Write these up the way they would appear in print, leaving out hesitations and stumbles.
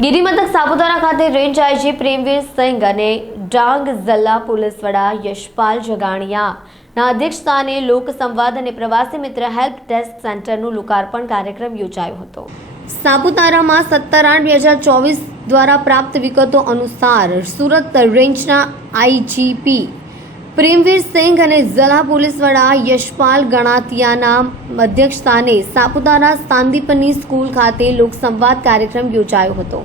ગિરિમથક સાપુતારા ખાતે range IG Premvir સિંહ અને ડાંગ જિલ્લા પોલીસ વડા યશપાલ જગાણિયાના અધ્યક્ષસ્થાને લોક સંવાદ અને પ્રવાસી મિત્ર હેલ્પ ડેસ્ક સેન્ટરનું લોકાર્પણ કાર્યક્રમ યોજાયો હતો। સાપુતારામાં 17/8/2024 દ્વારા પ્રાપ્ત વિગતો અનુસાર સુરત રેન્જના આઈજીપી પ્રેમવીર સિંહ અને જિલ્લા પોલીસ વડા યશપાલ ગણાતિયાના અધ્યક્ષસ્થાને સાપુતારા સાંદીપની સ્કૂલ ખાતે લોકસંવાદ કાર્યક્રમ યોજાયો હતો।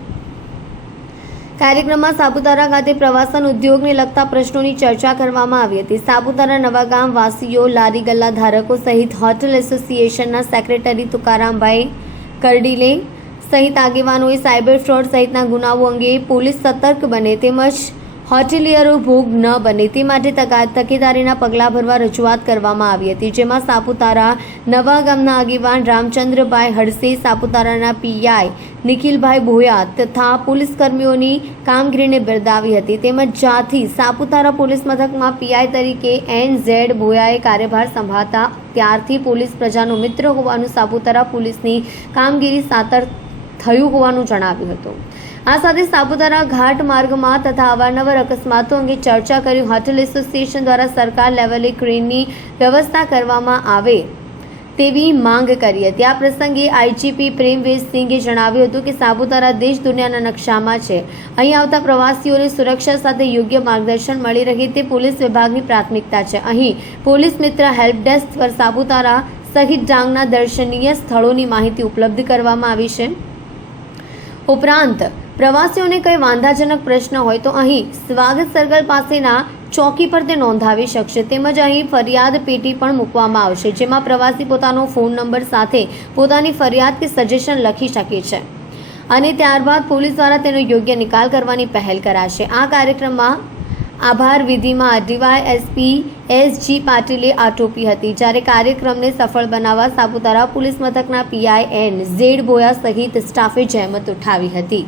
કાર્યક્રમમાં સાપુતારા ખાતે પ્રવાસન ઉદ્યોગને લગતા પ્રશ્નોની ચર્ચા કરવામાં આવી હતી। સાપુતારા નવાગામ વાસીઓ, લારી ગલ્લા ધારકો સહિત હોટેલ એસોસિએશનના સેક્રેટરી તુકારામભાઈ કરડીલે સહિત આગેવાનોએ સાયબર ફ્રોડ સહિતના ગુનાઓ અંગે પોલીસ સતર્ક બને તેમજ હોટેલિયરો ભોગ ન બને તે માટે તકેદારીના પગલાં ભરવા રજૂઆત કરવામાં આવી હતી, જેમાં સાપુતારા નવા ગામના આગેવાન રામચંદ્રભાઈ હડસે, સાપુતારાના પીઆઈ નિખિલભાઈ ભોયા તથા પોલીસ કર્મીઓની કામગીરીને બિરદાવી હતી। તેમજ જ્યાંથી સાપુતારા પોલીસ મથકમાં પીઆઈ તરીકે NZ ભોયાએ કાર્યભાર સંભાળતા ત્યારથી પોલીસ પ્રજાનો મિત્ર હોવાનું સાપુતારા પોલીસની કામગીરી સાતર થયું હોવાનું જણાવ્યું હતું। આ સાથે સાપુતારા ઘાટ માર્ગમાં તથા અવારનવાર અકસ્માતો અંગે ચર્ચા કરી હોટેલ એસોસિએશન દ્વારા સરકાર લેવલે ક્રેનની વ્યવસ્થા કરવામાં આવે તેવી માંગ કરી હતી। આ પ્રસંગે આઈજીપી પ્રેમવીર સિંઘે જણાવ્યું હતું કે સાપુતારા દેશ દુનિયાના નકશામાં છે। અહીં આવતા પ્રવાસીઓને સુરક્ષા સાથે યોગ્ય માર્ગદર્શન મળી રહે તે પોલીસ વિભાગની પ્રાથમિકતા છે। અહીં પોલીસ મિત્ર હેલ્પ ડેસ્ક પર સાપુતારા સહિત ડાંગના દર્શનીય સ્થળોની માહિતી ઉપલબ્ધ કરવામાં આવી છે। ઉપરાંત પ્રવાસીઓને કંઈ વાંધાજનક પ્રશ્ન હોય તો અહીં સ્વાગત સર્કલ પાસેના ચોકી પર તે નોંધાવી શકશે। તેમજ અહીં ફરિયાદ પેટી પણ મૂકવામાં આવશે, જેમાં પ્રવાસી પોતાનો ફોન નંબર સાથે પોતાની ફરિયાદ કે સજેશન લખી શકે છે અને ત્યારબાદ પોલીસ દ્વારા તેનો યોગ્ય નિકાલ કરવાની પહેલ કરાશે। આ કાર્યક્રમમાં આભાર વિધિમાં ડીવાયએસપી SG પાટીલે આટોપી હતી, જ્યારે કાર્યક્રમને સફળ બનાવવા સાપુતારા પોલીસ મથકના પીઆઈ NZ ભોયા સહિત સ્ટાફે જહેમત ઉઠાવી હતી।